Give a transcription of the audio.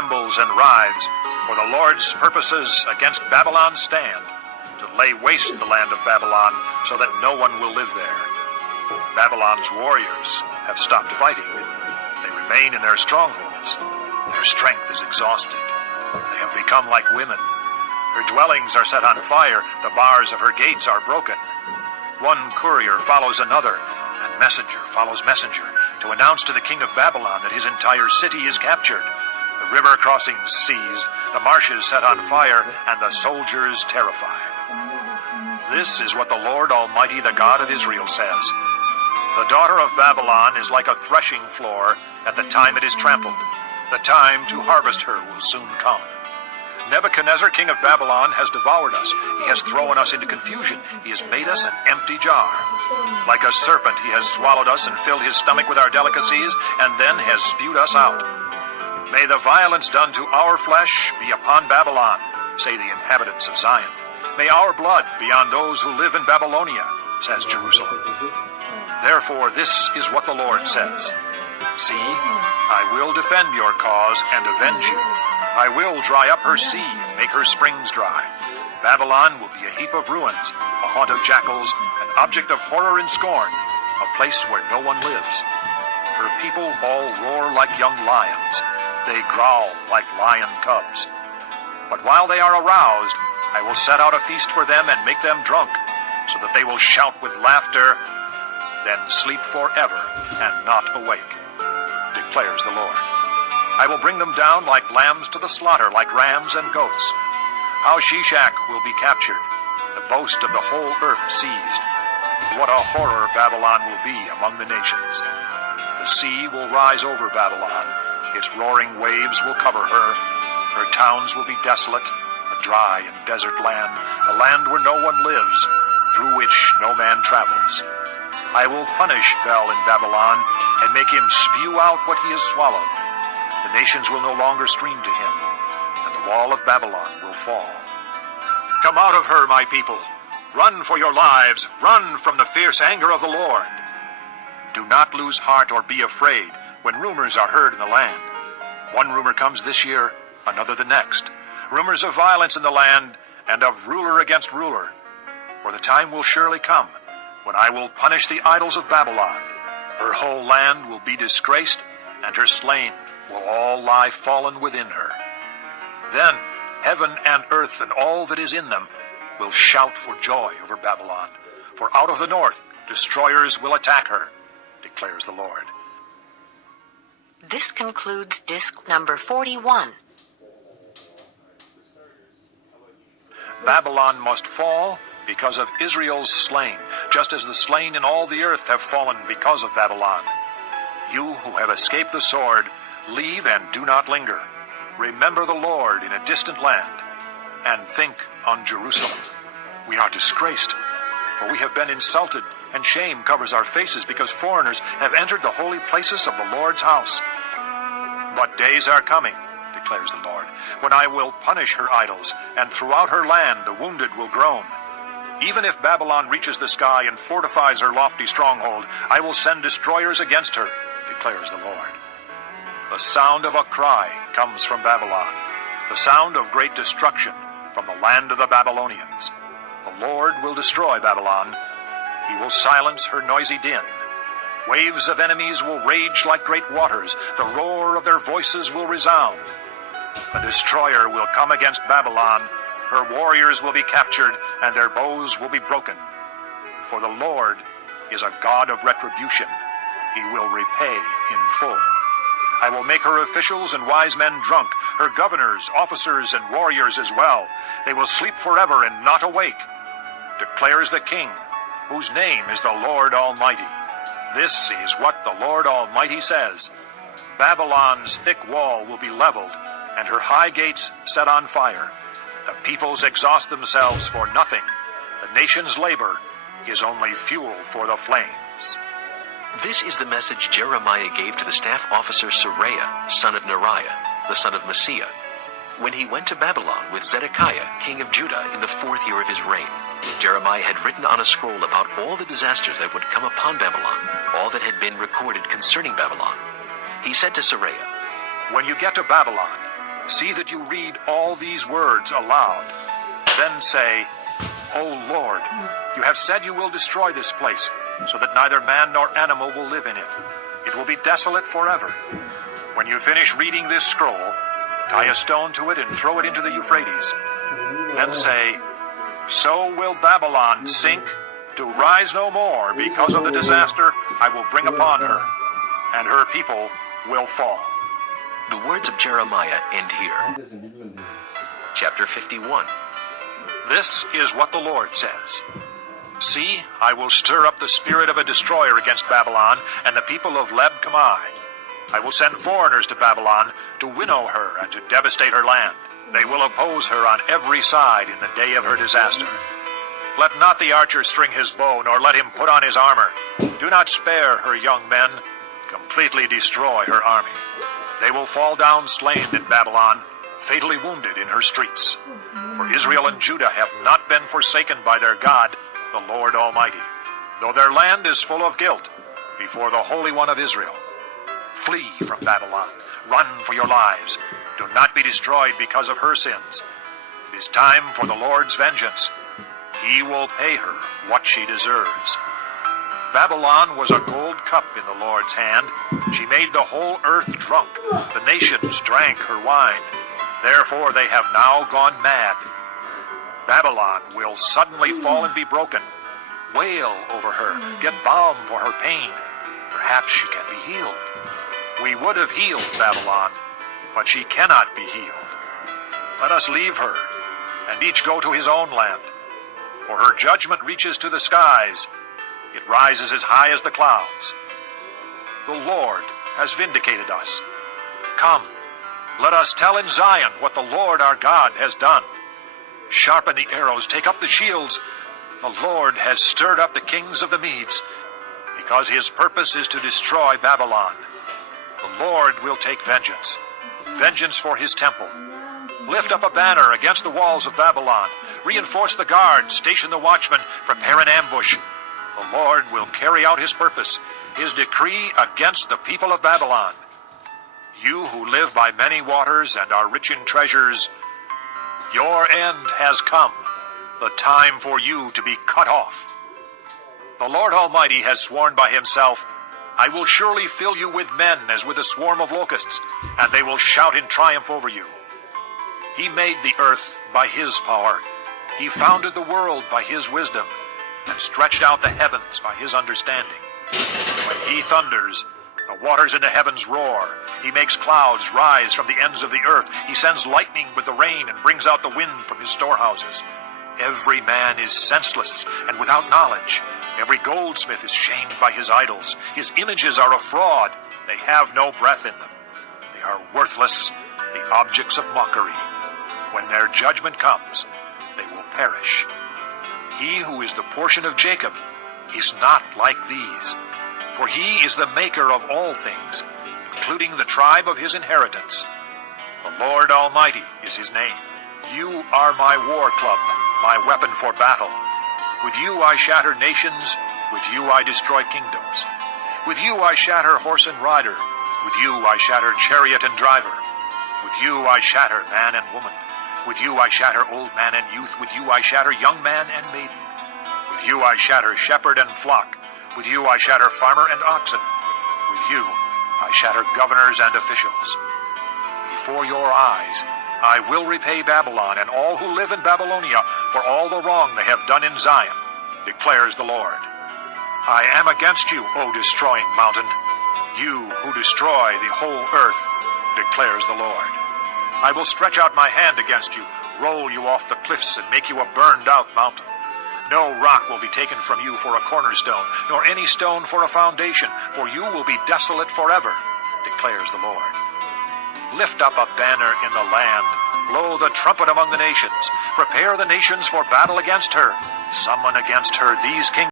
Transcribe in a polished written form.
trembles and writhes, for the Lord's purposes against Babylon stand, to lay waste the land of Babylon, so that no one will live there. Babylon's warriors have stopped fighting. They remain in their strongholds. Their strength is exhausted. They have become like women. Her dwellings are set on fire. The bars of her gates are broken. One courier follows another, and messenger follows messenger, to announce to the king of Babylon that his entire city is captured, the river crossings seized, the marshes set on fire, and the soldiers terrified. This is what the Lord Almighty, the God of Israel, says. The daughter of Babylon is like a threshing floor at the time it is trampled. The time to harvest her will soon come. Nebuchadnezzar, king of Babylon, has devoured us. He has thrown us into confusion. He has made us an empty jar. Like a serpent, he has swallowed us and filled his stomach with our delicacies, and then has spewed us out. May the violence done to our flesh be upon Babylon, say the inhabitants of Zion. May our blood be on those who live in Babylonia, says Jerusalem. Therefore, this is what the Lord says. See, I will defend your cause and avenge you. I will dry up her sea and make her springs dry. Babylon will be a heap of ruins, a haunt of jackals, an object of horror and scorn, a place where no one lives. Her people all roar like young lions. They growl like lion cubs. But while they are aroused, I will set out a feast for them and make them drunk, so that they will shout with laughter, then sleep forever and not awake, declares the Lord. I will bring them down like lambs to the slaughter, like rams and goats. How Shishak will be captured, the boast of the whole earth seized. What a horror Babylon will be among the nations. The sea will rise over Babylon. Its roaring waves will cover her. Her towns will be desolate, a dry and desert land, a land where no one lives, through which no man travels. I will punish Bel in Babylon and make him spew out what he has swallowed. The nations will no longer stream to him, and the wall of Babylon will fall. Come out of her, my people. Run for your lives. Run from the fierce anger of the Lord. Do not lose heart or be afraid when rumors are heard in the land. One rumor comes this year, another the next. Rumors of violence in the land and of ruler against ruler. For the time will surely come when I will punish the idols of Babylon. Her whole land will be disgraced, and her slain will all lie fallen within her. Then heaven and earth and all that is in them will shout for joy over Babylon, for out of the north destroyers will attack her, declares the Lord. This concludes disc number 41. Babylon must fall because of Israel's slain, just as the slain in all the earth have fallen because of Babylon. You who have escaped the sword, leave and do not linger. Remember the Lord in a distant land, and think on Jerusalem. We are disgraced, for we have been insulted, and shame covers our faces because foreigners have entered the holy places of the Lord's house. But days are coming, declares the Lord, when I will punish her idols, and throughout her land the wounded will groan. Even if Babylon reaches the sky and fortifies her lofty stronghold, I will send destroyers against her, declares the Lord. The sound of a cry comes from Babylon, the sound of great destruction from the land of the Babylonians. The Lord will destroy Babylon. He will silence her noisy din. Waves of enemies will rage like great waters. The roar of their voices will resound. The destroyer will come against Babylon. Her warriors will be captured, and their bows will be broken. For the Lord is a God of retribution. He will repay in full. I will make her officials and wise men drunk, her governors, officers, and warriors as well. They will sleep forever and not awake, declares the King, whose name is the Lord Almighty. This is what the Lord Almighty says. Babylon's thick wall will be leveled, and her high gates set on fire. The peoples exhaust themselves for nothing. The nation's labor is only fuel for the flames. This is the message Jeremiah gave to the staff officer Seraiah, son of Neriah, the son of Messiah, when he went to Babylon with Zedekiah, king of Judah, in the 4th year of his reign. Jeremiah had written on a scroll about all the disasters that would come upon Babylon, all that had been recorded concerning Babylon. He said to Seraiah, When you get to Babylon, see that you read all these words aloud. Then say, O Lord, you have said you will destroy this place, so that neither man nor animal will live in it. It will be desolate forever. When you finish reading this scroll, tie a stone to it and throw it into the Euphrates. Then say, So will Babylon sink to rise no more because of the disaster I will bring upon her, and her people will fall. The words of Jeremiah end here. Chapter 51. This is what the Lord says. See, I will stir up the spirit of a destroyer against Babylon and the people of Leb-Kamai. I will send foreigners to Babylon to winnow her and to devastate her land. They will oppose her on every side in the day of her disaster. Let not the archer string his bow, nor let him put on his armor. Do not spare her young men. Completely destroy her army. They will fall down slain in Babylon, fatally wounded in her streets. For Israel and Judah have not been forsaken by their God, the Lord Almighty, though their land is full of guilt before the Holy One of Israel. Flee from Babylon. Run for your lives. Do not be destroyed because of her sins. It is time for the Lord's vengeance. He will pay her what she deserves. Babylon was a gold cup in the Lord's hand. She made the whole earth drunk. The nations drank her wine. Therefore they have now gone mad. Babylon will suddenly fall and be broken. Wail over her. Get balm for her pain. Perhaps she can be healed. We would have healed Babylon, but she cannot be healed. Let us leave her, and each go to his own land. For her judgment reaches to the skies. It rises as high as the clouds. The Lord has vindicated us. Come, let us tell in Zion what the Lord our God has done. Sharpen the arrows, take up the shields. The Lord has stirred up the kings of the Medes, because his purpose is to destroy Babylon. The Lord will take vengeance, vengeance for his temple. Lift up a banner against the walls of Babylon. Reinforce the guard, station the watchmen, prepare an ambush. The Lord will carry out his purpose, his decree against the people of Babylon. You who live by many waters and are rich in treasures, your end has come, the time for you to be cut off. The Lord Almighty has sworn by himself, I will surely fill you with men as with a swarm of locusts, and they will shout in triumph over you. He made the earth by his power. He founded the world by his wisdom, and stretched out the heavens by his understanding. When he thunders, the waters in the heavens roar. He makes clouds rise from the ends of the earth. He sends lightning with the rain and brings out the wind from his storehouses. Every man is senseless and without knowledge. Every goldsmith is shamed by his idols. His images are a fraud. They have no breath in them. They are worthless, the objects of mockery. When their judgment comes, they will perish. He who is the portion of Jacob is not like these, for he is the maker of all things, including the tribe of his inheritance. The Lord Almighty is his name. You are my war club, my weapon for battle. With you I shatter nations, with you I destroy kingdoms. With you I shatter horse and rider, with you I shatter chariot and driver. With you I shatter man and woman. With you I shatter old man and youth. With you I shatter young man and maiden. With you I shatter shepherd and flock. With you I shatter farmer and oxen. With you I shatter governors and officials. Before your eyes I will repay Babylon and all who live in Babylonia for all the wrong they have done in Zion, declares the Lord. I am against you, O destroying mountain, you who destroy the whole earth, declares the Lord. I will stretch out my hand against you, roll you off the cliffs, and make you a burned-out mountain. No rock will be taken from you for a cornerstone, nor any stone for a foundation, for you will be desolate forever, declares the Lord. Lift up a banner in the land, blow the trumpet among the nations, prepare the nations for battle against her, summon against her these kings.